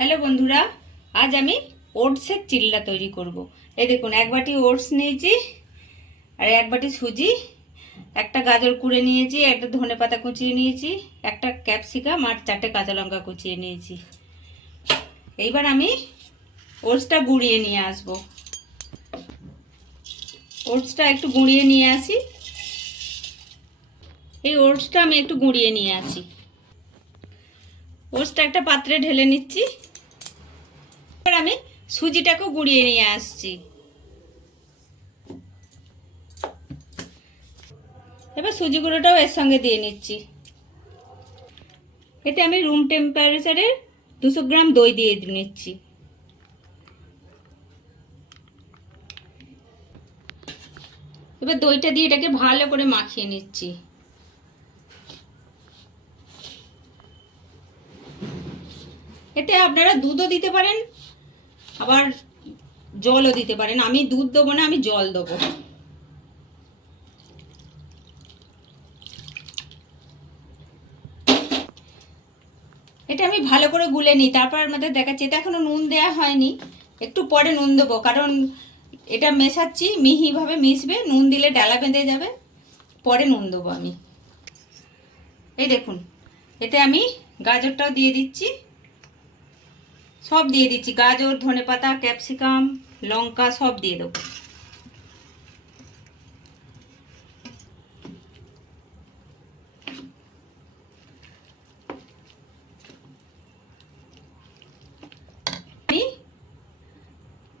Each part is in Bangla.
হ্যালো বন্ধুরা, আজ আমি ওটসের চিল্লা তৈরি করব। এই দেখুন, এক বাটি ওটস নিয়েছি আর এক বাটি সুজি, একটা গাজর কুড়ে নিয়েছি, একটা ধনে পাতা কুচিয়ে নিয়েছি, একটা ক্যাপসিকাম আর চারটে কাঁচা লঙ্কা কুচিয়ে নিয়েছি। এইবার আমি ওটসটা গুঁড়িয়ে নিয়ে আসব। ওটসটা একটু গুঁড়িয়ে নিয়ে আসি। এই ওটসটা আমি একটু গুঁড়িয়ে নিয়ে আসি। ওটসটা একটা পাত্রে ঢেলে নিচ্ছি। আমি সুজিটাকেও গুঁড়িয়ে নিয়ে আসছি। এবার সুজি গুঁড়োটাও এর সঙ্গে দিয়ে নিচ্ছি। এতে আমি রুম টেম্পারেচারে দুশো গ্রাম দই দিয়ে নিচ্ছি। এবার দইটা দিয়ে এটাকে ভালো করে মাখিয়ে নিচ্ছি। এতে আপনারা দুধও দিতে পারেন আবার জলও দিতে পারেন। আমি দুধ দেবো না, আমি জল দেবো। এটা আমি ভালো করে গুলে নিই, তারপর আমাদের দেখাচ্ছি। এটা এখনও নুন দেওয়া হয়নি, একটু পরে নুন দেবো, কারণ এটা মেশাচ্ছি, মিহিভাবে মিশবে, নুন দিলে ডালা বেঁধে যাবে, পরে নুন দেবো আমি। এই দেখুন, এতে আমি গাজরটাও দিয়ে দিচ্ছি। সব দিয়ে দিচ্ছি। গাজর ধনে পাতা ক্যাপসিকাম, লঙ্কা সব দিয়ে দেবো।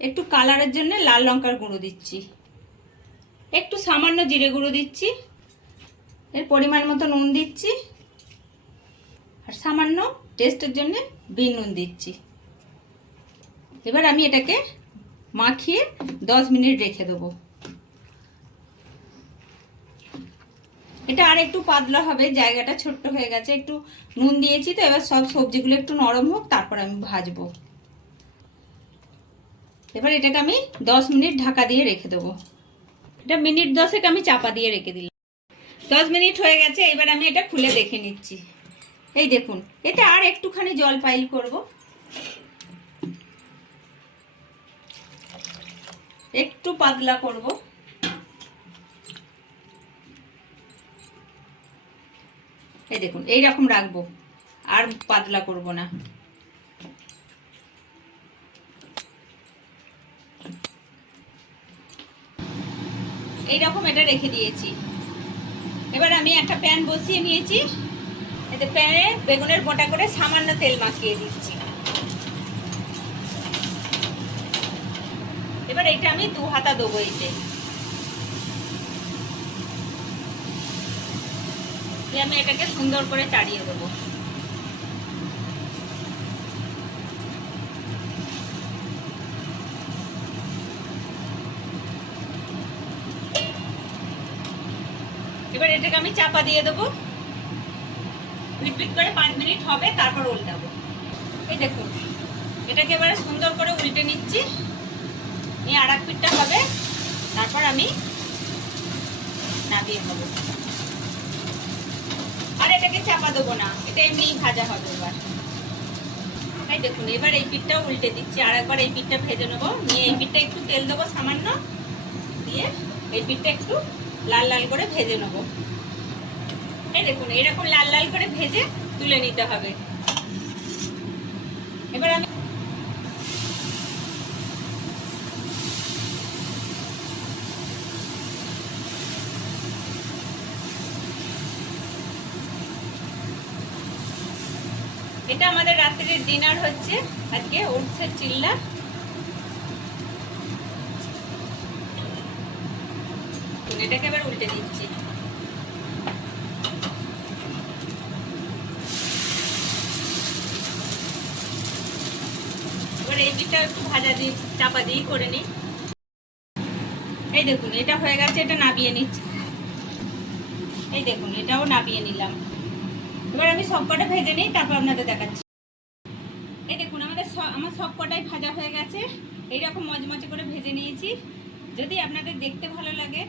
একটু কালারের জন্য লাল লঙ্কার গুঁড়ো দিচ্ছি। একটু সামান্য জিরে গুঁড়ো দিচ্ছি। এর পরিমাণ মতো নুন দিচ্ছি। আর সামান্য টেস্টের জন্য বিন নুন দিচ্ছি। এবার আমি এটাকে মাখিয়ে দশ মিনিট রেখে দেবো। এটা আর একটু পাতলা হবে, জায়গাটা ছোট্ট হয়ে গেছে, একটু নুন দিয়েছি তো, এবার সব সবজিগুলো একটু নরম হোক, তারপর আমি ভাজবো। এবার এটাকে আমি দশ মিনিট ঢাকা দিয়ে রেখে দেবো। এটা মিনিট দশেক আমি চাপা দিয়ে রেখে দিলাম। দশ মিনিট হয়ে গেছে, এবার আমি এটা খুলে দেখে নিচ্ছি। এই দেখুন, এতে আর একটুখানি জল পাইল করব। একটু পাতলা করব। এই দেখুন এই রকম রাখব, আর পাতলা করব না। এইরকম এটা রেখে দিয়েছি। এবার আমি একটা প্যান বসিয়ে নিয়েছি। এতে প্যানে বেগুনের বোটা করে সামান্য তেল মাখিয়ে দিচ্ছি। এবার এটা আমি দু হাতা দেবো এতে আমি এটাকে সুন্দর করে চাড়িয়ে দেবো। এবার এটাকে আমি চাপা দিয়ে দেবো। পিট করে পাঁচ মিনিট হবে, তারপর উল্টাবো এই দেখুন, এটাকে এবারে সুন্দর করে উল্টে নিচ্ছি নিয়ে আর এক পিঠটা হবে তারপর আমি নামিয়ে দেবো আর এটাকে চাপা দেবো না, এটা এমনিই ভাজা হবে এবার। তাই দেখুন, এবার এই পিঠটাও উল্টে দিচ্ছি। আর একবার এই পিঠটা ভেজে নেব। নিয়ে এই পিঠটা একটু তেল দেবো সামান্য। দিয়ে এই পিঠটা একটু লাল লাল করে ভেজে নেব। এই দেখুন, এরকম লাল লাল করে ভেজে তুলে নিতে হবে। এবার আমি এটা আমাদের রাত্রির ডিনার হচ্ছে। আজকে ওটসের চিল্লা। এটাকে এবার উল্টে দিচ্ছি। একটু ভাজা দিয়ে, চাপা দিয়ে করে নিই। এই দেখুন, এটা হয়ে গেছে, এটা নাবিয়ে নিচ্ছি। এই দেখুন, এটাও নাবিয়ে নিলাম। এবার আমি সবকটা ভেজে নিই, তারপর আপনাদের দেখাচ্ছি। এই দেখুন, আমাদের আমার সবকটাই ভাজা হয়ে গেছে। এইরকম মজমজে করে ভেজে নিয়েছি। যদি আপনাদের দেখতে ভালো লাগে,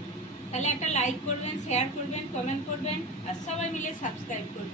তাহলে একটা লাইক করবেন শেয়ার করবেন কমেন্ট করবেন, আর সবাই মিলে সাবস্ক্রাইব করবেন।